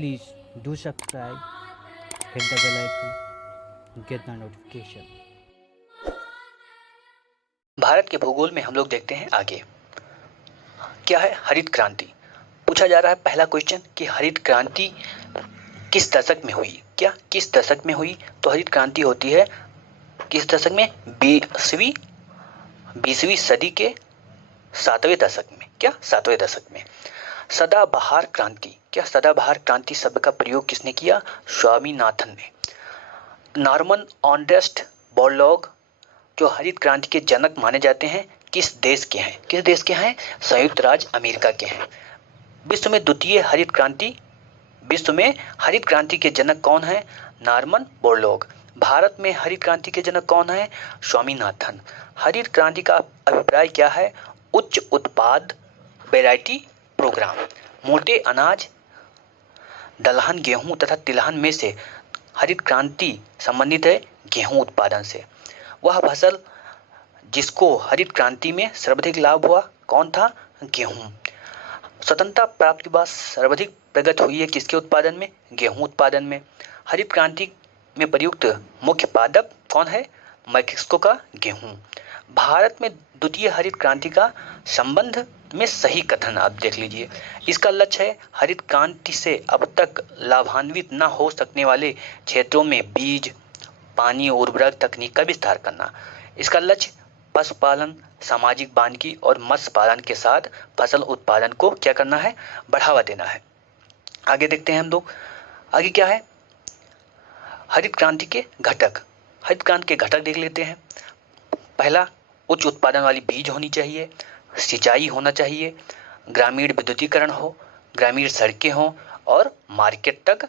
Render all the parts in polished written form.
Please do subscribe, hit the bell icon, get the notification. Bharat के भूगोल में हम लोग देखते हैं आगे क्या है हरित क्रांति। पूछा जा रहा है पहला क्वेश्चन कि हरित क्रांति किस दशक में हुई। क्या किस दशक में हुई? तो हरित क्रांति होती है किस दशक में? 20वीं सदी के 7वें दशक में। क्या 7वें दशक में? सदाबहार क्रांति। क्या सदाबहार क्रांति शब्द का प्रयोग किसने किया? स्वामीनाथन ने। नॉर्मन ऑनेस्ट बोरलॉग जो हरित क्रांति के जनक माने जाते हैं किस देश के हैं? किस देश के हैं? संयुक्त राज्य अमेरिका के हैं। विश्व में हरित क्रांति के जनक कौन है? Norman Borlaug. भारत में हरित क्रांति के जनक कौन है? स्वामीनाथन। हरित क्रांति का अभिप्राय क्या है? उच्च उत्पाद वैरायटी प्रोग्राम। मोटे अनाज दलहन गेहूं तथा तिलहन में से हरित क्रांति संबंधित है गेहूं उत्पादन से। वह फसल जिसको हरित क्रांति में सर्वाधिक लाभ हुआ कौन था? गेहूं। स्वतंत्रता प्राप्ति के बाद सर्वाधिक प्रगति हुई है किसके उत्पादन में? गेहूं उत्पादन में। हरित क्रांति में प्रयुक्त मुख्य पादप कौन है? मैक्सिको का गेहूं। भारत में द्वितीय हरित क्रांति का संबंध में सही कथन आप देख लीजिए। इसका लक्ष्य है हरित क्रांति से अब तक लाभान्वित न हो सकने वाले क्षेत्रों में बीज, पानी, उर्वरक तकनीक का विस्तार करना। इसका लक्ष्य पशुपालन, सामाजिक वानिकी और मत्स्य पालन के साथ फसल उत्पादन को क्या करना है? बढ़ावा देना है। आगे देखते हैं हम लोग आगे क्या है हरित क्रांति के घटक। हरित क्रांति के घटक देख लेते हैं। पहला, उच्च उत्पादन वाली बीज होनी चाहिए, सिंचाई होना चाहिए, ग्रामीण विद्युतीकरण हो, ग्रामीण सड़कें हो और मार्केट तक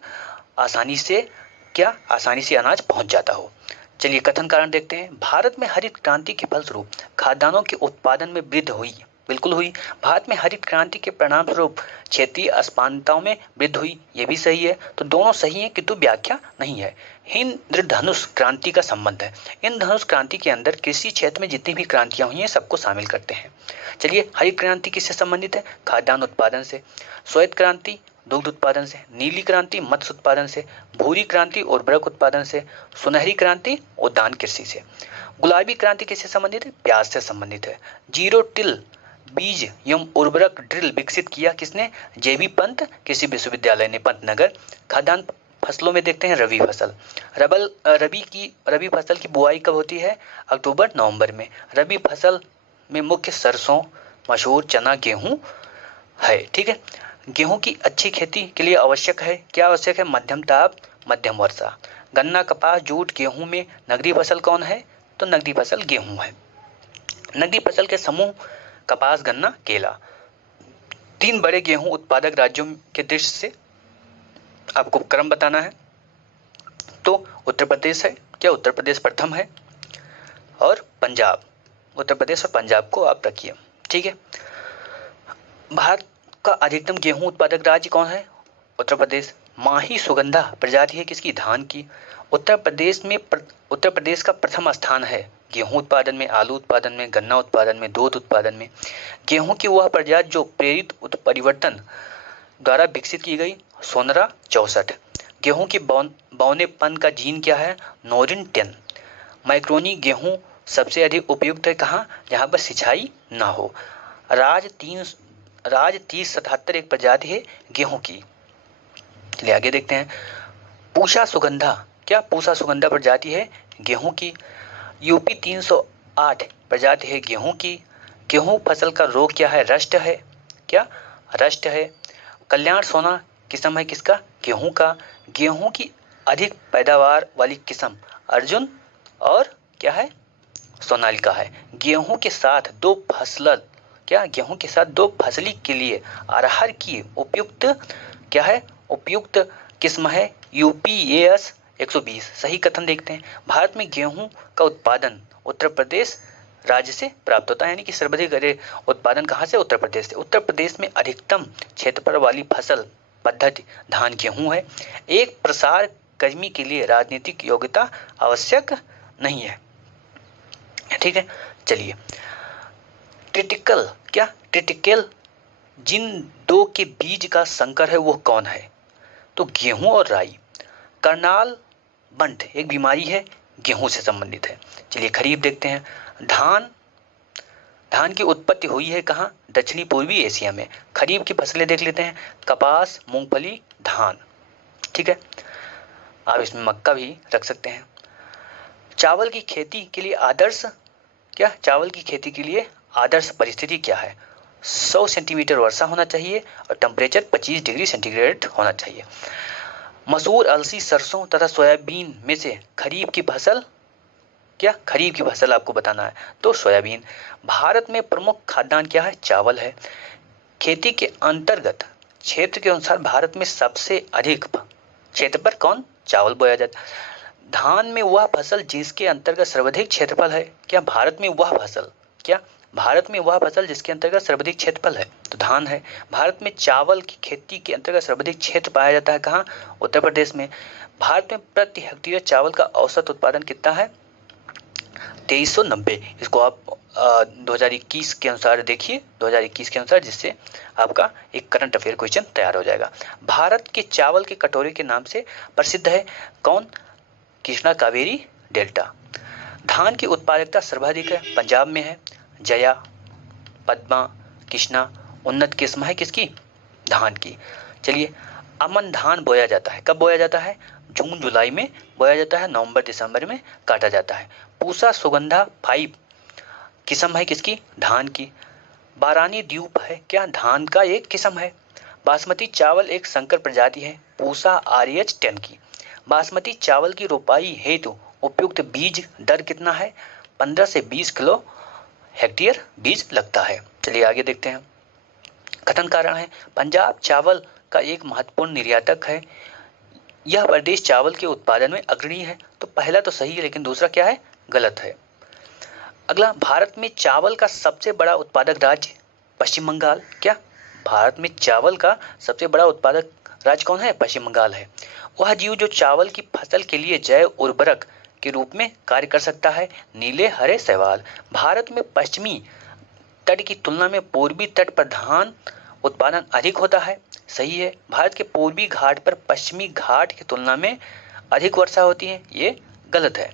आसानी से अनाज पहुंच जाता हो। चलिए कथन कारण देखते हैं। भारत में हरित क्रांति के फलस्वरूप खाद्यान्नों के उत्पादन में वृद्धि हुई। बिल्कुल हुई। भारत में हरित क्रांति के परिणाम स्वरूप क्षेत्रीय असमानताओं में वृद्धि हुई। ये भी सही है। तो दोनों सही है किंतु व्याख्या नहीं है। इंद्रधनुष क्रांति का संबंध है। इंद्रधनुष क्रांति के अंदर कृषि क्षेत्र में जितनी भी क्रांतियां हुई हैं सबको शामिल करते हैं। चलिए हरित क्रांति किससे संबंधित है? खाद्यान्न उत्पादन से। श्वेत क्रांति दुग्ध उत्पादन से, नीली क्रांति मत्स्य उत्पादन से, भूरी क्रांति उर्वरक उत्पादन से, सुनहरी क्रांति उद्यान कृषि से। गुलाबी क्रांति किससे संबंधित है? प्याज से संबंधित है। जीरो टिल बीज एवं उर्वरक ड्रिल विकसित किया किसने? जेबी पंत कृषि विश्वविद्यालय ने, पंतनगर। खाद्यान्न फसलों में देखते हैं रबी फसल। रबी फसल की बुआई कब होती है? अक्टूबर नवंबर में। रबी फसल में मुख्य सरसों, मसूर, चना, गेहूं है। ठीक है। गेहूं की अच्छी खेती के लिए आवश्यक है क्या? आवश्यक है मध्यम ताप, मध्यम वर्षा। गन्ना, कपास, जूट, गेहूं में नगदी फसल कौन है? तो नगदी फसल गेहूं है। नगदी फसल के समूह कपास, गन्ना, केला। 3 बड़े गेहूं उत्पादक राज्यों के दृष्टि से आपको क्रम बताना है। तो उत्तर प्रदेश है। क्या उत्तर प्रदेश प्रथम है? और पंजाब। उत्तर प्रदेश और पंजाब को आप रखिए। ठीक है। भारत का अधिकतम गेहूं उत्पादक राज्य कौन है? उत्तर प्रदेश। माही सुगंधा प्रजाति है किसकी? धान की। उत्तर प्रदेश का प्रथम स्थान है गेहूं उत्पादन में, आलू उत्पादन में, गन्ना उत्पादन में, दूध उत्पादन में। गेहूं की वह प्रजाति जो प्रेरित परिवर्तन द्वारा विकसित की गई, सोनरा 64। गेहूं के बौनेपन का जीन क्या है? नोरिन 10। माइक्रोनी गेहूं सबसे अधिक उपयुक्त है कहाँ? जहां पर सिंचाई ना हो। राज 3077 एक प्रजाति है गेहूं की। चलिए आगे देखते हैं। पूषा सुगंधा। क्या पूषा सुगंधा प्रजाति है गेहूं की। यूपी 308 प्रजाति है गेहूं की। गेहूं फसल का रोग क्या है? रस्ट है। क्या? रस्ट है। कल्याण सोना किस्म है किसका? गेहूं का। गेहूं की अधिक पैदावार वाली किस्म अर्जुन और क्या है? सोनालिका है। गेहूं के साथ दो फसली के लिए अरहर की उपयुक्त क्या है? उपयुक्त किस्म है यूपीएस 120। सही कथन देखते हैं। भारत में गेहूं का उत्पादन उत्तर प्रदेश राज्य से प्राप्त होता है, यानी कि सर्वाधिक उत्पादन कहाँ से? उत्तर प्रदेश से। उत्तर प्रदेश में अधिकतम क्षेत्रफल वाली फसल पद्धति धान गेहूं है। एक प्रसार कर्मी के लिए राजनीतिक योग्यता आवश्यक नहीं है। ठीक है। चलिए ट्रिटिकल जिन दो के बीज का संकर है वो कौन है? तो गेहूं और राई। करनाल बंट एक बीमारी है, गेहूं से संबंधित है। चलिए खरीफ देखते हैं। धान धान की उत्पत्ति हुई है कहाँ? दक्षिणी पूर्वी एशिया में। खरीफ की फसलें देख लेते हैं। कपास, मूंगफली, धान। ठीक है, आप इसमें मक्का भी रख सकते हैं। चावल की खेती के लिए आदर्श चावल की खेती के लिए आदर्श परिस्थिति क्या है? 100 सेंटीमीटर वर्षा होना चाहिए और टेम्परेचर 25 डिग्री सेंटीग्रेड होना चाहिए। मसूर, अलसी, सरसों तथा सोयाबीन में से खरीफ की फसल आपको बताना है, तो सोयाबीन। भारत में प्रमुख खाद्यान्न क्या है? चावल है। खेती के अंतर्गत क्षेत्र के अनुसार भारत में सबसे अधिक क्षेत्र पर चावल बोया जाता है। धान में वह फसल जिसके अंतर्गत सर्वाधिक क्षेत्रफल है। भारत में वह फसल जिसके अंतर्गत सर्वाधिक क्षेत्रफल है, तो धान है। भारत में चावल की खेती के अंतर्गत सर्वाधिक क्षेत्र पाया जाता है कहाँ? उत्तर प्रदेश में। भारत में प्रति हेक्टेयर चावल का औसत उत्पादन कितना है? 2390। इसको आप 2021 के अनुसार देखिए, 2021 के अनुसार, जिससे आपका एक करंट अफेयर क्वेश्चन तैयार हो जाएगा। भारत के चावल के कटोरे के नाम से प्रसिद्ध है कौन? कृष्णा कावेरी डेल्टा। धान की उत्पादकता सर्वाधिक है, पंजाब में है। जया, पद्मा, कृष्णा उन्नत किस्म है किसकी? धान की। चलिए, अमन धान बोया जाता है, कब बोया जाता है? जून जुलाई में बोया जाता है, नवंबर दिसंबर में काटा जाता है। पूसा सुगंधा 5 किस्म है किसकी? धान की। बारानी द्वीप है धान का एक किस्म है। बासमती चावल एक संकर प्रजाति है, पूसा RH 10 की। बासमती चावल की रोपाई हेतु उपयुक्त बीज दर कितना है? 15 से 20 किलो हेक्टेयर बीज लगता है। चलिए आगे देखते हैं। कथन कारण है, पंजाब चावल का एक महत्वपूर्ण निर्यातक है। यह प्रदेश चावल के उत्पादन में अग्रणी है। तो पहला तो सही है, लेकिन दूसरा क्या है? गलत है। अगला, भारत में चावल का सबसे बड़ा उत्पादक राज्य पश्चिम बंगाल। भारत में चावल का सबसे बड़ा उत्पादक राज्य कौन है? पश्चिम बंगाल है। वह जीव जो चावल की फसल के लिए जैव उर्वरक के रूप में कार्य कर सकता है, नीले हरे शैवाल। भारत में पश्चिमी तट की तुलना में पूर्वी तट पर धान उत्पादन अधिक होता है। सही है। भारत के पूर्वी घाट पर पश्चिमी घाट की तुलना में अधिक वर्षा होती है, ये गलत है।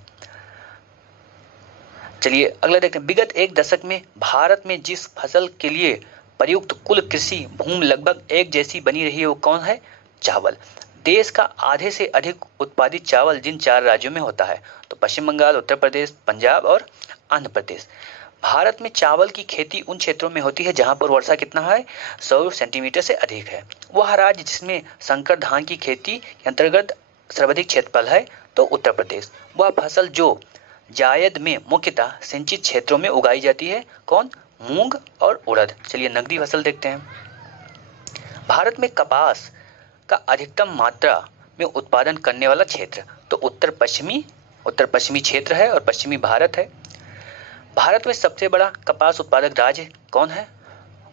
चलिए अगला देखते हैं। विगत एक दशक में भारत में जिस फसल के लिए प्रयुक्त कुल कृषि भूमि लगभग एक जैसी बनी रही है, वो कौन है? चावल। देश का आधे से अधिक उत्पादित चावल जिन 4 राज्यों में होता है, तो पश्चिम बंगाल, उत्तर प्रदेश, पंजाब और आंध्र प्रदेश। भारत में चावल की खेती उन क्षेत्रों में होती है जहां पर वर्षा कितना है? 100 सेंटीमीटर से अधिक है। वह राज्य जिसमें संकर धान की खेती के अंतर्गत सर्वाधिक क्षेत्रफल है, तो उत्तर प्रदेश। वह फसल जो जायद में मुख्यतः सिंचित क्षेत्रों में उगाई जाती है, कौन? मूंग और उड़द। चलिए नकदी फसल देखते हैं। भारत में कपास का अधिकतम मात्रा में उत्पादन करने वाला क्षेत्र, तो उत्तर पश्चिमी क्षेत्र है और पश्चिमी भारत है। भारत में सबसे बड़ा कपास उत्पादक राज्य कौन है?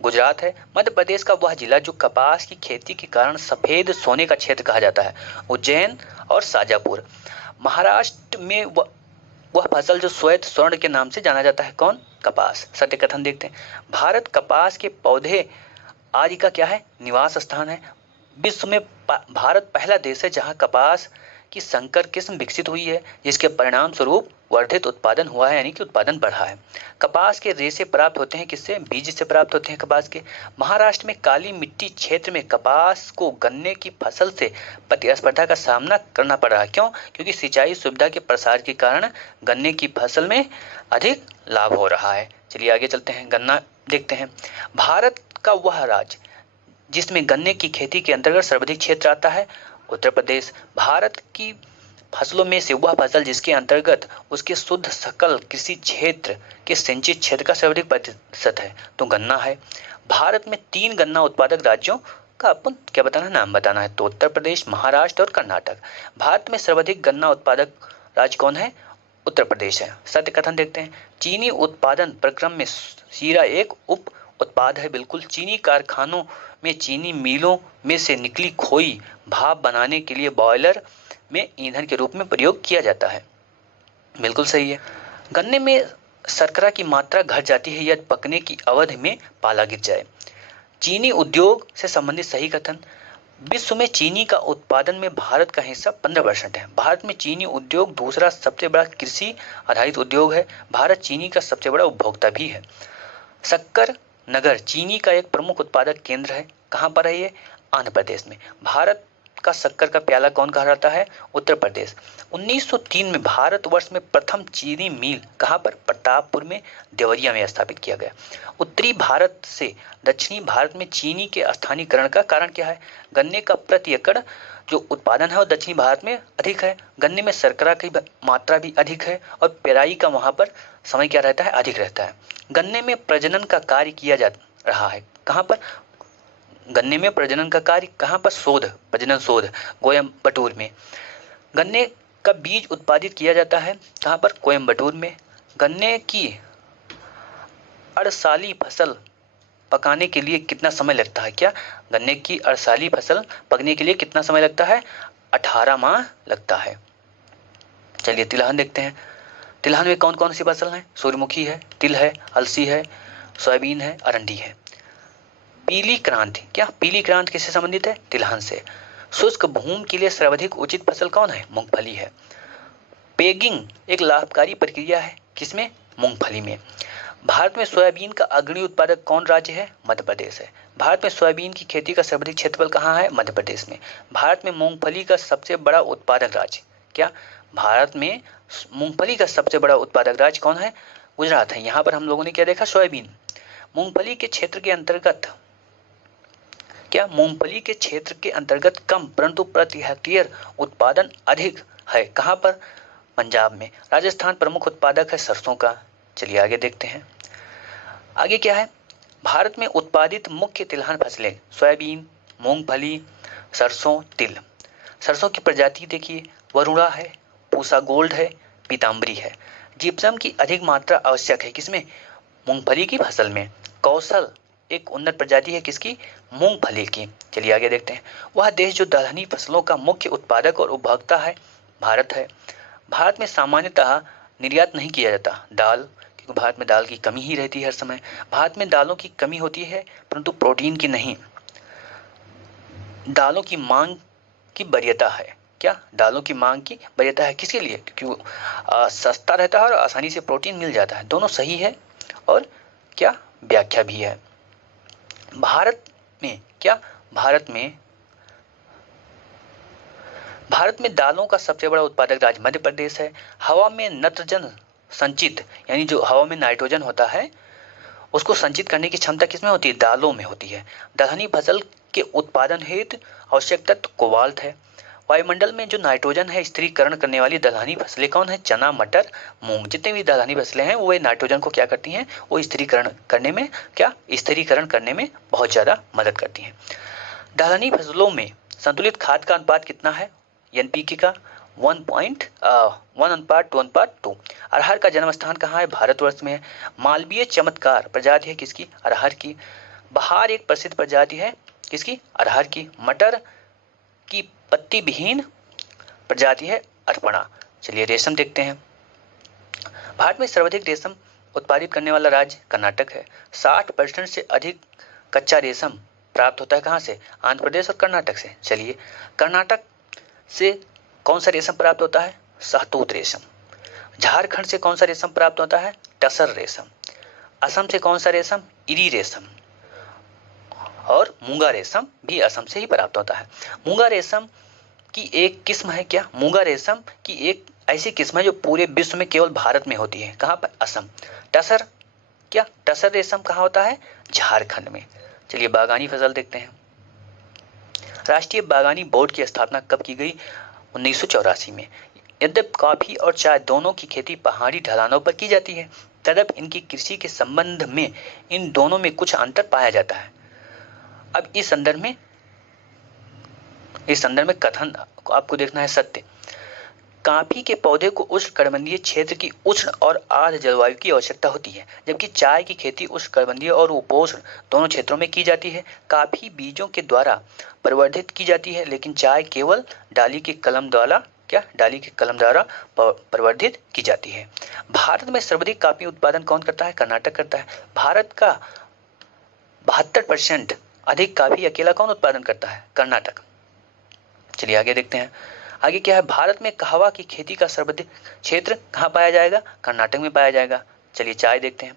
गुजरात है। मध्य प्रदेश का वह जिला जो कपास की खेती के कारण सफेद सोने का क्षेत्र कहा जाता है, उज्जैन और शाजापुर। महाराष्ट्र में वह फसल जो श्वेत स्वर्ण के नाम से जाना जाता है, कौन? कपास। सत्य कथन देखते हैं। भारत कपास के पौधे आदि का क्या है? निवास स्थान है। विश्व में भारत पहला देश है जहां कपास की संकर किस्म विकसित हुई है, जिसके परिणाम स्वरूप वर्धित उत्पादन हुआ है, यानी कि उत्पादन बढ़ा है। कपास के रेशे प्राप्त होते हैं किससे? बीज से प्राप्त होते हैं कपास के। महाराष्ट्र में काली मिट्टी क्षेत्र में कपास को गन्ने की फसल से प्रतिस्पर्धा का सामना करना पड़ रहा है। क्यों? क्योंकि सिंचाई सुविधा के प्रसार के कारण गन्ने की फसल में अधिक लाभ हो रहा है। चलिए आगे चलते हैं, गन्ना देखते हैं। भारत का वह राज्य जिसमें गन्ने की खेती के अंतर्गत सर्वाधिक क्षेत्र आता है, उत्तर प्रदेश। भारत की फसलों में से वह फसल जिसके अंतर्गत उसके शुद्ध सकल कृषि क्षेत्र के सिंचित क्षेत्र का सर्वाधिक प्रतिशत है, तो गन्ना है। भारत में 3 गन्ना उत्पादक राज्यों का अपन क्या बताना है? नाम बताना है, तो उत्तर प्रदेश, महाराष्ट्र और कर्नाटक। भारत में सर्वाधिक गन्ना उत्पादक राज्य कौन है? उत्तर प्रदेश है। सत्य कथन देखते हैं। चीनी उत्पादन प्रक्रम में शीरा एक उप उत्पाद है। बिल्कुल। चीनी कारखानों में चीनी मिलों में से निकली खोई भाप बनाने के लिए बॉयलर में ईंधन के रूप में प्रयोग किया जाता है। बिल्कुल सही है। गन्ने में शर्करा की मात्रा घट जाती है यदि पकने की अवधि में पाला गिर जाए। चीनी उद्योग से संबंधित सही कथन। विश्व में चीनी का उत्पादन में भारत का हिस्सा 15% है। भारत में चीनी उद्योग दूसरा सबसे बड़ा कृषि आधारित उद्योग है। भारत चीनी का सबसे बड़ा उपभोक्ता भी है। शक्कर नगर चीनी का एक प्रमुख उत्पादक केंद्र है। कहाँ पर है ये? आंध्र प्रदेश में। भारत का शक्कर का प्याला कौन कहा जाता है? उत्तर प्रदेश। 1903 में भारतवर्ष में प्रथम चीनी मिल कहाँ पर? प्रतापपुर में, देवरिया में स्थापित किया गया। उत्तरी भारत से दक्षिणी भारत में चीनी के स्थानीयकरण का कारण क्या है? गन्ने का प्रति एकड़ जो उत्पादन है वो दक्षिणी भारत में अधिक है। गन्ने में शर्करा की मात्रा भी अधिक है और पेराई का वहां पर समय क्या रहता है? अधिक रहता है। गन्ने में प्रजनन का कार्य किया जा रहा है। कहाँ पर? गन्ने में प्रजनन का कार्य कहाँ पर? शोध, प्रजनन शोध कोयम्बटूर में। गन्ने का बीज उत्पादित किया जाता है कहाँ पर? कोयम्बटूर में। गन्ने की अड़साली फसल पकाने के लिए कितना समय लगता है? क्या गन्ने की अड़साली फसल पकने के लिए कितना समय लगता है? 18 माह लगता है। चलिए तिलहन देखते हैं। तिलहन में कौन कौन सी फसल है? सूर्यमुखी है, तिल है, अलसी है, सोयाबीन है, अरंडी है। पीली क्रांति, क्या पीली क्रांति किससे संबंधित है? तिलहन से। शुष्क भूमि के लिए सर्वाधिक उचित फसल कौन है? मूंगफली है। पेगिंग एक लाभकारी प्रक्रिया है, किसमें? मूंगफली में। भारत में सोयाबीन का अग्रणी उत्पादक कौन राज्य है? मध्य प्रदेश है। भारत में सोयाबीन की खेती का सर्वाधिक क्षेत्रफल कहाँ है? मध्य प्रदेश में। भारत में मूंगफली का सबसे बड़ा उत्पादक राज्य, क्या भारत में मूंगफली का सबसे बड़ा उत्पादक राज्य कौन है? गुजरात है। यहाँ पर हम लोगों ने क्या देखा? सोयाबीन। मूंगफली के क्षेत्र के अंतर्गत, क्या मूंगफली के क्षेत्र के अंतर्गत कम परंतु प्रति हेक्टेयर उत्पादन अधिक है? कहाँ पर? पंजाब में। राजस्थान प्रमुख उत्पादक है सरसों का। चलिए आगे देखते हैं। आगे क्या है? भारत में उत्पादित मुख्य तिलहन फसलें सोयाबीन, मूंगफली, सरसों, तिल। सरसों की प्रजाति देखिए, वरुणा है, पूसा गोल्ड है, पीताम्बरी है। जिप्सम की अधिक मात्रा आवश्यक है, किसमें? मूंगफली की फसल में। कौशल एक उन्नत प्रजाति है, किसकी? मूंगफली की। चलिए आगे देखते हैं। वह देश जो दलहनी फसलों का मुख्य उत्पादक और उपभोक्ता है, भारत है। भारत में सामान्यतः निर्यात नहीं किया जाता दाल, क्योंकि भारत में दाल की कमी ही रहती है हर समय। भारत में दालों की कमी होती है परंतु प्रोटीन की नहीं। दालों की मांग की वरीयता है, क्या? दालों की मांग की वरीयता है, किसके लिए? क्योंकि सस्ता रहता है और आसानी से प्रोटीन मिल जाता है। दोनों सही है और क्या व्याख्या भी है। भारत में क्या? भारत में दालों का सबसे बड़ा उत्पादक राज्य मध्य प्रदेश है। हवा में नत्रजन संचित, यानी जो हवा में नाइट्रोजन होता है उसको संचित करने की क्षमता किसमें होती है? दालों में होती है। दलहनी फसल के उत्पादन हेतु आवश्यक तत्व कोबाल्ट है। वायुमंडल में जो नाइट्रोजन है स्थिरीकरण करने वाली दलहनी फसलें कौन है? चना, मटर, मूंग। जितने भी दलहनी फसलें हैं वो नाइट्रोजन को क्या करती हैं? वो स्थिरीकरण करने में बहुत ज्यादा मदद करती हैं। दलहनी फसलों में संतुलित खाद का अनुपात कितना है? एनपीके का 1:1:2। अरहर का जन्म स्थान कहाँ है? भारतवर्ष में है। मालवीय चमत्कार प्रजाति है, किसकी? अरहर की। बहार एक प्रसिद्ध प्रजाति है, किसकी? अरहर की। मटर की पत्ती विहीन प्रजाति है, अर्पणा। चलिए रेशम देखते हैं। भारत में सर्वाधिक रेशम उत्पादित करने वाला राज्य कर्नाटक है। 60% से अधिक कच्चा रेशम प्राप्त होता है कहाँ से? आंध्र प्रदेश और कर्नाटक से। चलिए, कर्नाटक से कौन सा रेशम प्राप्त होता है? शहतूत रेशम। झारखंड से कौन सा रेशम प्राप्त होता है? टसर रेशम। असम से कौन सा रेशम? इरी रेशम। और मूंगा रेशम भी असम से ही प्राप्त होता है। मूंगा रेशम की एक किस्म है, क्या? मूंगा रेशम की एक ऐसी किस्म है जो पूरे विश्व में केवल भारत में होती है। कहाँ पर? असम। टसर, क्या? टसर रेशम कहाँ होता है? झारखंड में। चलिए बागानी फसल देखते हैं। राष्ट्रीय बागानी बोर्ड की स्थापना कब की गई? 1984 में। यद्यपि कॉफी और चाय दोनों की खेती पहाड़ी ढलानों पर की जाती है, तदप इनकी कृषि के संबंध में इन दोनों में कुछ अंतर पाया जाता है। अब इस संदर्भ में कथन आपको देखना है सत्य। कॉफी के पौधे को उष्णकटिबंधीय क्षेत्र की उष्ण और आर्द्र जलवायु की आवश्यकता होती है, जबकि चाय की खेती उष्णकटिबंधीय और उपोष्ण दोनों क्षेत्रों में की जाती है। कॉफी बीजों के द्वारा प्रवर्धित की जाती है, लेकिन चाय केवल डाली के कलम द्वारा प्रवर्धित की जाती है। भारत में सर्वाधिक कॉफी उत्पादन कौन करता है? कर्नाटक करता है। भारत का 72% अधिक कॉफी अकेला कौन उत्पादन करता है? कर्नाटक। चलिए आगे देखते हैं। आगे क्या है? भारत में कहवा की खेती का सर्वाधिक क्षेत्र कहाँ पाया जाएगा? कर्नाटक में पाया जाएगा। चलिए चाय देखते हैं।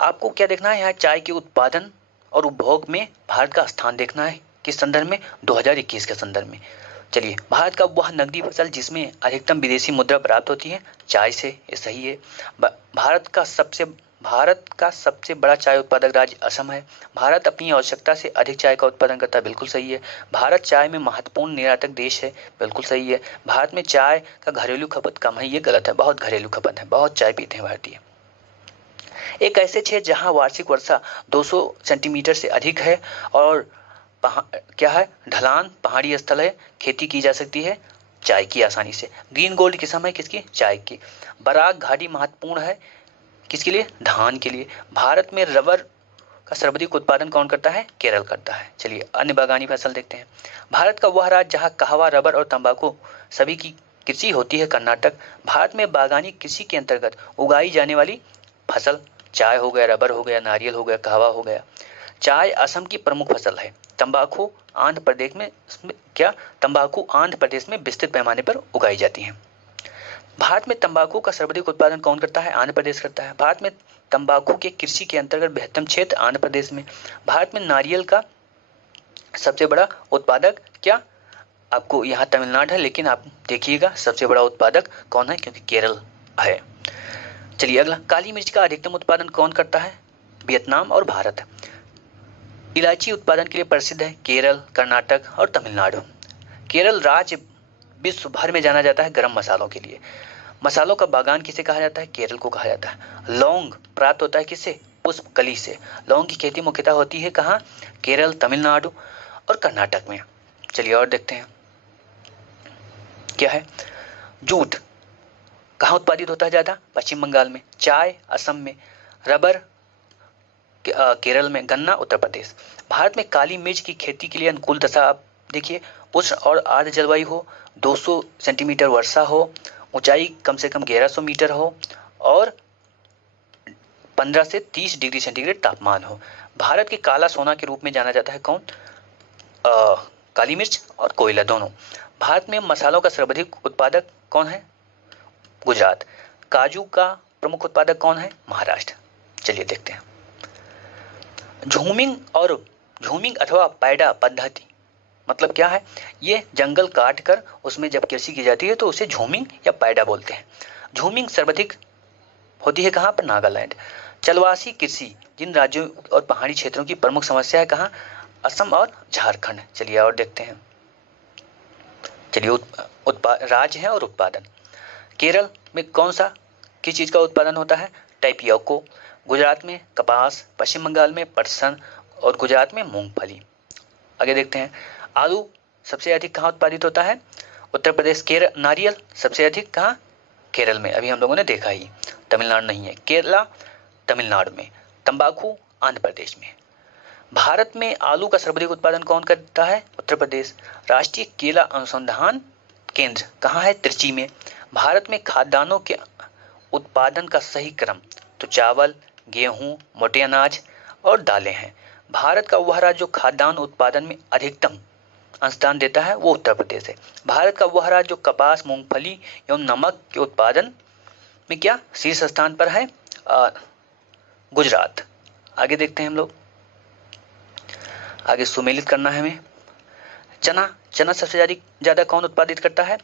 आपको क्या देखना है? यहाँ चाय के उत्पादन और उपभोग में भारत का स्थान देखना है। किस संदर्भ में? 2021 के संदर्भ में। चलिए, भारत का वह नकदी फसल जिसमें अधिकतम विदेशी मुद्रा प्राप्त होती है, चाय से, ये सही है। भारत का सबसे बड़ा चाय उत्पादक राज्य असम है। भारत अपनी आवश्यकता से अधिक चाय का उत्पादन करता है, बिल्कुल सही है। भारत चाय में महत्वपूर्ण निर्यातक देश है, बिल्कुल सही है। भारत में चाय का घरेलू खपत कम है, ये गलत है, बहुत घरेलू खपत है, बहुत चाय पीते हैं भारतीय। एक ऐसे क्षेत्र जहां वार्षिक वर्षा 200 सेंटीमीटर से अधिक है और क्या है? ढलान पहाड़ी स्थल है, खेती की जा सकती है चाय की आसानी से। ग्रीन गोल्ड किस्म है किसकी? चाय की। बराक घाटी महत्वपूर्ण है किसके लिए? धान के लिए। भारत में रबर का सर्वाधिक उत्पादन कौन करता है? केरल करता है। चलिए अन्य बागानी फसल देखते हैं। भारत का वह राज्य जहां कहवा, रबर और तंबाकू सभी की कृषि होती है, कर्नाटक। भारत में बागानी कृषि के अंतर्गत उगाई जाने वाली फसल चाय हो गया, रबर हो गया, नारियल हो गया, कहवा हो गया। चाय असम की प्रमुख फसल है। तंबाकू आंध्र प्रदेश में तंबाकू आंध्र प्रदेश में विस्तृत पैमाने पर उगाई जाती है। भारत में तंबाकू का सर्वाधिक उत्पादन कौन करता है? आंध्र प्रदेश करता है। भारत में तंबाकू के कृषि के अंतर्गत बृहत्तम क्षेत्र आंध्र प्रदेश में। भारत में नारियल का सबसे बड़ा उत्पादक क्या? आपको यहाँ तमिलनाडु है, लेकिन आप देखिएगा सबसे बड़ा उत्पादक कौन है, क्योंकि केरल है। चलिए अगला, काली मिर्च का अधिकतम उत्पादन कौन करता है? वियतनाम और भारत। इलायची उत्पादन के लिए प्रसिद्ध है केरल, कर्नाटक और तमिलनाडु। केरल राज्य विश्व भर में जाना जाता है गर्म मसालों के लिए। मसालों का बागान किसे कहा जाता है? केरल को कहा जाता है। लौंग प्राप्त होता है किससे? पुष्प कली से। लौंग की खेती मुख्यतः होती है कहाँ? केरल, तमिलनाडु और कर्नाटक में। चलिए और देखते हैं क्या है। जूट कहाँ उत्पादित होता है ज्यादा? पश्चिम बंगाल में। चाय असम में। रबर केरल में। गन्ना उत्तर प्रदेश। भारत में काली मिर्च की खेती के लिए अनुकूल दशा आप देखिए, उष्ण और आर्द्र जलवायु हो, 200 सेंटीमीटर वर्षा हो, ऊंचाई कम से कम 1100 मीटर हो और 15 से 30 डिग्री सेंटीग्रेड तापमान हो। भारत के काला सोना के रूप में जाना जाता है कौन? काली मिर्च और कोयला दोनों। भारत में मसालों का सर्वाधिक उत्पादक कौन है? गुजरात। काजू का प्रमुख उत्पादक कौन है? महाराष्ट्र। चलिए देखते हैं। झूमिंग अथवा पैडा पद्धति मतलब क्या है? ये जंगल काट कर उसमें जब कृषि की जाती है तो उसे झूमिंग या पैडा बोलते हैं। झूमिंग सर्वाधिक होती है कहाँ पर? नागालैंड। चलवासी कृषि जिन राज्यों और पहाड़ी क्षेत्रों की प्रमुख समस्या है कहाँ? असम और झारखंड। चलिए और देखते हैं। चलिए राज्य है और उत्पादन। केरल में कौन सा किस चीज का उत्पादन होता है? टैपियोको। गुजरात में कपास, पश्चिम बंगाल में पटसन और गुजरात में मूंगफली। आगे देखते हैं। आलू सबसे अधिक कहाँ उत्पादित होता है? उत्तर प्रदेश। केरल। नारियल सबसे अधिक कहाँ? केरल में, अभी हम लोगों ने देखा ही। तमिलनाडु नहीं है। केरला तमिलनाडु में। तंबाकू आंध्र प्रदेश में। भारत में आलू का सर्वाधिक उत्पादन कौन करता है? उत्तर प्रदेश। राष्ट्रीय केला अनुसंधान केंद्र कहाँ है? त्रिची में। भारत में खाद्यान्नों के उत्पादन का सही क्रम तो चावल, गेहूं, मोटे अनाज और दालें हैं। भारत का वह राज्य जो खाद्यान्न उत्पादन में अधिकतम अंशदान देता है वो उत्तर प्रदेश है। भारत का वह राज्य जो कपास, मूंगफली एवं नमक के उत्पादन में क्या शीर्ष स्थान पर है? गुजरात। आगे देखते हैं हम लोग। आगे सुमेलित करना है हमें। चना सबसे ज्यादा कौन उत्पादित करता है?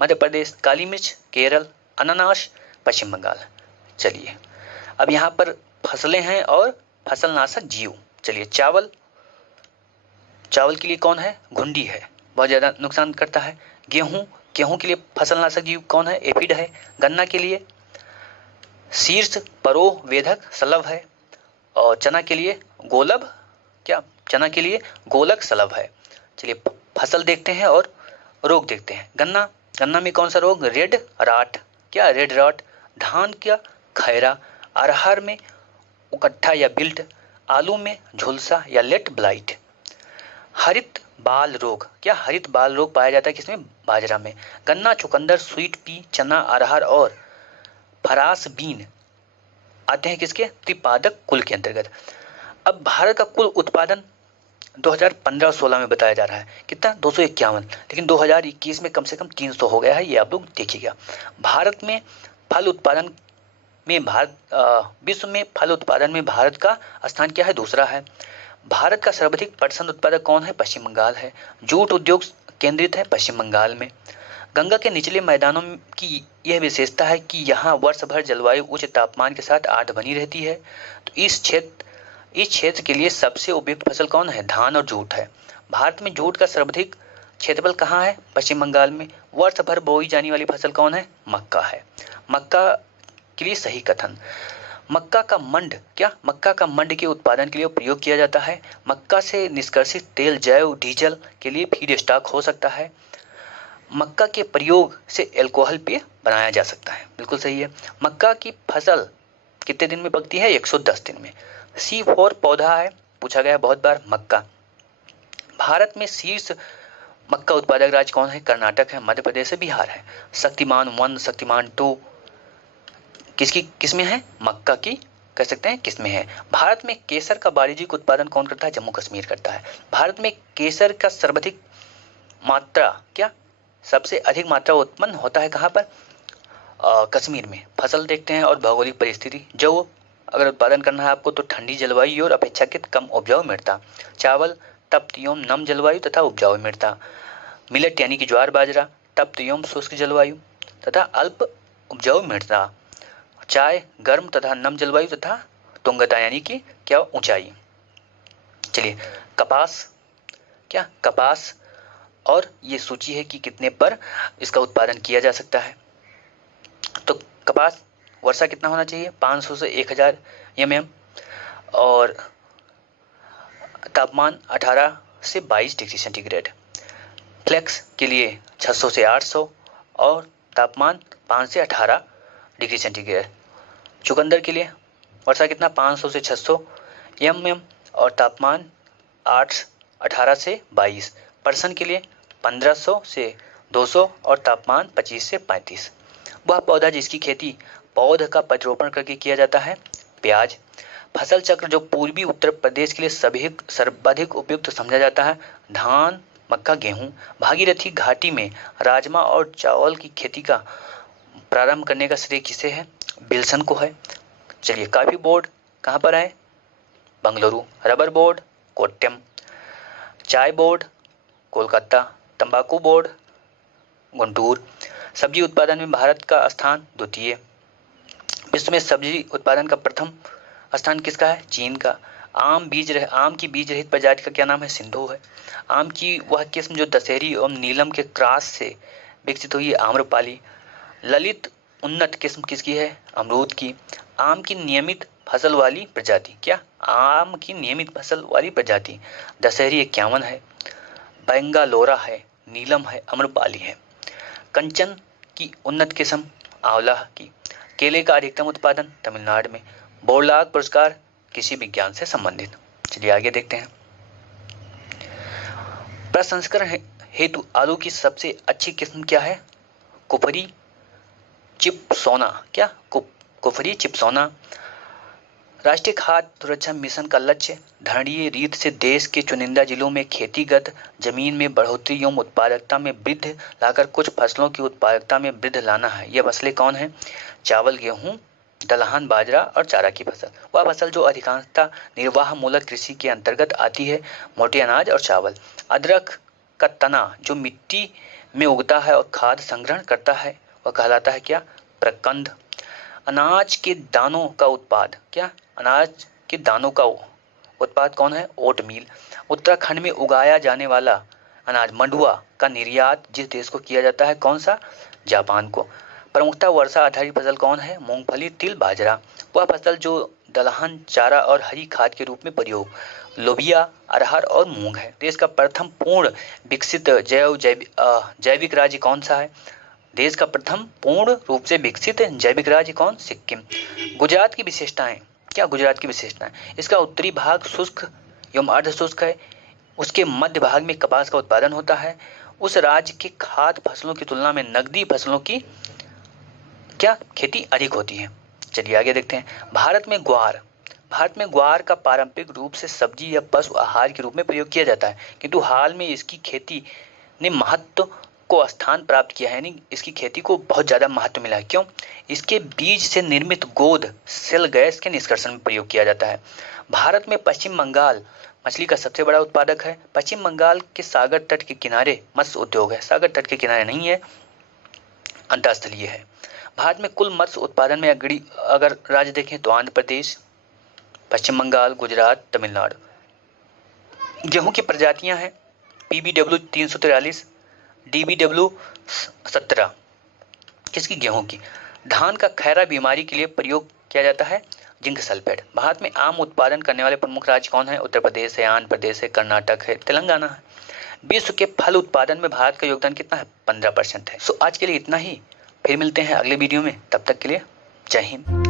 मध्य प्रदेश। काली मिर्च केरल। अनानास पश्चिम बंगाल। चलिए अब यहाँ पर फसलें हैं और फसलनाशक जीव। चलिए चावल के लिए कौन है? घुंडी है, बहुत ज्यादा नुकसान करता है। गेहूं के लिए फसलनाशक जीव कौन है? एफिड है। गन्ना के लिए शीर्ष परोह वेधक सलभ है और चना के लिए गोलक सलभ है। चलिए फसल देखते हैं और रोग देखते हैं। गन्ना में कौन सा रोग? Red rot. धान का खैरा। अरहर में उकट्ठा या बिल्ट। आलू में झुलसा या लेट ब्लाइट। हरित बाल रोग पाया जाता है किसमें? बाजरा में। गन्ना, चुकंदर, स्वीट पी, चना, अरहर और फरास बीन आते हैं किसके? त्रिपादक कुल के अंतर्गत। अब भारत का कुल उत्पादन 2015-16 में बताया जा रहा है कितना 251, लेकिन 2021 में कम से कम 300 हो गया है, ये आप लोग देखिएगा। भारत में फल उत्पादन में विश्व में फल उत्पादन में भारत का स्थान क्या है? दूसरा है। भारत का सर्वाधिक पटसन उत्पादक कौन है? पश्चिम बंगाल है। जूट उद्योग केंद्रित है पश्चिम बंगाल में। गंगा के निचले मैदानों की यह विशेषता है कि यहाँ वर्ष भर जलवायु उच्च तापमान के साथ आर्द्र बनी रहती है। तो इस क्षेत्र के लिए सबसे उपयुक्त फसल कौन है? धान और जूट है। भारत में जूट का सर्वाधिक क्षेत्रफल कहाँ है? पश्चिम बंगाल में। वर्ष भर बोई जाने वाली फसल कौन है? मक्का है। मक्का के लिए सही कथन, मक्का का मंड के उत्पादन के लिए प्रयोग किया जाता है। मक्का से निष्कासित तेल जैव डीजल के लिए फीड स्टॉक हो सकता है। मक्का के प्रयोग से अल्कोहल पेय बनाया जा सकता है। बिल्कुल सही है। मक्का की फसल कितने दिन में पकती है? 110 दिन में। C4 पौधा है, पूछा गया बहुत बार। मक्का। भारत में शीर्ष मक्का उत्पादक राज्य कौन है? कर्नाटक है, मध्य प्रदेश है, बिहार है। शक्तिमान 1, शक्तिमान 2 किसमें है? मक्का की कह सकते हैं किसमें है। भारत में केसर का वाणिज्यिक उत्पादन कौन करता है? जम्मू कश्मीर करता है। भारत में केसर का सबसे अधिक मात्रा उत्पन्न होता है कहाँ पर? कश्मीर में। फसल देखते हैं और भौगोलिक परिस्थिति। जो अगर उत्पादन करना है आपको तो ठंडी जलवायु और अपेक्षाकृत कम उपजाऊ मृदा। चावल तप्त एवं नम जलवायु तथा उपजाऊ मृदा। मिलेट यानी कि ज्वार बाजरा तप्त एवं शुष्क जलवायु तथा अल्प उपजाऊ मृदा। चाय गर्म तथा नम जलवायु तथा तुंगता यानी कि क्या? ऊंचाई। चलिए कपास और ये सूची है कि कितने पर इसका उत्पादन किया जा सकता है। तो कपास वर्षा कितना होना चाहिए? 500 से 1000 mm और तापमान 18 से 22 डिग्री सेंटीग्रेड। फ्लेक्स के लिए 600 से 800 और तापमान 5 से 18 डिग्री सेंटीग्रेड। चुकंदर के लिए वर्षा कितना? 500 से 600 mm और तापमान 18 से 22। परसन के लिए 1500 से 200 और तापमान 25 से 35। वह पौधा जिसकी खेती पौध का पौधरोपण करके किया जाता है? प्याज। फसल चक्र जो पूर्वी उत्तर प्रदेश के लिए सर्वाधिक उपयुक्त समझा जाता है? धान, मक्का, गेहूं। भागीरथी घाटी में राजमा और चावल की खेती का प्रारंभ करने का श्रेय किसे है? विल्सन को है। चलिए कॉफी बोर्ड कहाँ पर है? बंगलुरु। Rubber board Kottayam. चाय बोर्ड कोलकाता। तंबाकू बोर्ड गुंटूर। सब्जी उत्पादन में भारत का स्थान द्वितीय। विश्व में सब्जी उत्पादन का प्रथम स्थान किसका है? चीन का। आम की बीज रहित प्रजाति का क्या नाम है? सिंधु है। आम की वह किस्म जो दशहरी एवं नीलम के क्रॉस से विकसित हुई है? आम्रपाली। ललित उन्नत किस्म किसकी है? अमरूद की। आम की नियमित फसल वाली प्रजाति क्या? आम की नियमित फसल वाली प्रजाति दशहरी 51 है, बेंगालोरा है, नीलम है, अम्रपाली है। कंचन की उन्नत किस्म आंवला की। केले का अधिकतम उत्पादन तमिलनाडु में। बोरलाग पुरस्कार किसी विज्ञान से संबंधित। चलिए आगे देखते हैं। प्रसंस्करण हेतु आलू की सबसे अच्छी किस्म क्या है? कुफरी चिपसोना। क्या? कुफरी चिपसोना। राष्ट्रीय खाद्य सुरक्षा मिशन का लक्ष्य धारणीय रीत से देश के चुनिंदा जिलों में खेतीगत जमीन में बढ़ोतरी एवं उत्पादकता में वृद्धि लाकर कुछ फसलों की उत्पादकता में वृद्धि लाना है। यह फसलें कौन है? चावल, गेहूं, दलहन, बाजरा और चारा की फसल। वह फसल जो अधिकांशतः निर्वाह मूलक कृषि के अंतर्गत आती है। मोटे अनाज और चावल। अदरक का तना जो मिट्टी में उगता है और खाद्य संग्रहण करता है वह कहलाता है क्या? प्रकंद। अनाज के दानों का उत्पाद क्या? अनाज के दानों का उत्पाद कौन है? ओटमील। उत्तराखंड में उगाया जाने वाला अनाज मंडुआ का निर्यात जिस देश को किया जाता है कौन सा? जापान को। प्रमुखता वर्षा आधारित फसल कौन है? मूंगफली, तिल, बाजरा। वह फसल जो दलहन, चारा और हरी खाद के रूप में प्रयोग लोबिया, अरहर और मूंग है। देश का प्रथम पूर्ण विकसित जैविक राज्य कौन सा है? देश का प्रथम पूर्ण रूप से विकसित जैविक राज्य कौन? सिक्किम। गुजरात की विशेषताएं क्या? गुजरात की विशेषताएं इसका उत्तरी भाग शुष्क एवं अर्ध शुष्क है। उसके मध्य भाग में कपास का उत्पादन होता है। उस राज्य के खाद्य फसलों की तुलना में नकदी फसलों की क्या खेती अधिक होती है। चलिए आगे देखते हैं। भारत में ग्वार भारत में ग्वार का पारंपरिक रूप से सब्जी या पशु आहार के रूप में प्रयोग किया जाता है, किंतु हाल में इसकी खेती ने महत्व को स्थान प्राप्त किया है, यानी इसकी खेती को बहुत ज्यादा महत्व मिला है। क्यों? इसके बीज से निर्मित गोंद सेल गैस के निष्कर्षण में प्रयोग किया जाता है। भारत में पश्चिम बंगाल मछली का सबसे बड़ा उत्पादक है। पश्चिम बंगाल के सागर तट के किनारे मत्स्य उद्योग है। सागर तट के किनारे नहीं है, अंतःस्थलीय है। भारत में कुल मत्स्य उत्पादन में अगर राज्य देखें तो आंध्र प्रदेश, पश्चिम बंगाल, गुजरात, तमिलनाडु। गेहूं की प्रजातियां हैं PBW 343, DBW 17। किसकी? गेहूं की। धान का खैरा बीमारी के लिए प्रयोग किया जाता है जिंक सल्फेट। भारत में आम उत्पादन करने वाले प्रमुख राज्य कौन है? उत्तर प्रदेश है, आंध्र प्रदेश है, कर्नाटक है, तेलंगाना है। विश्व के फल उत्पादन में भारत का योगदान कितना है? 15% है। आज के लिए इतना ही, फिर मिलते हैं अगले वीडियो में। तब तक के लिए जय हिंद।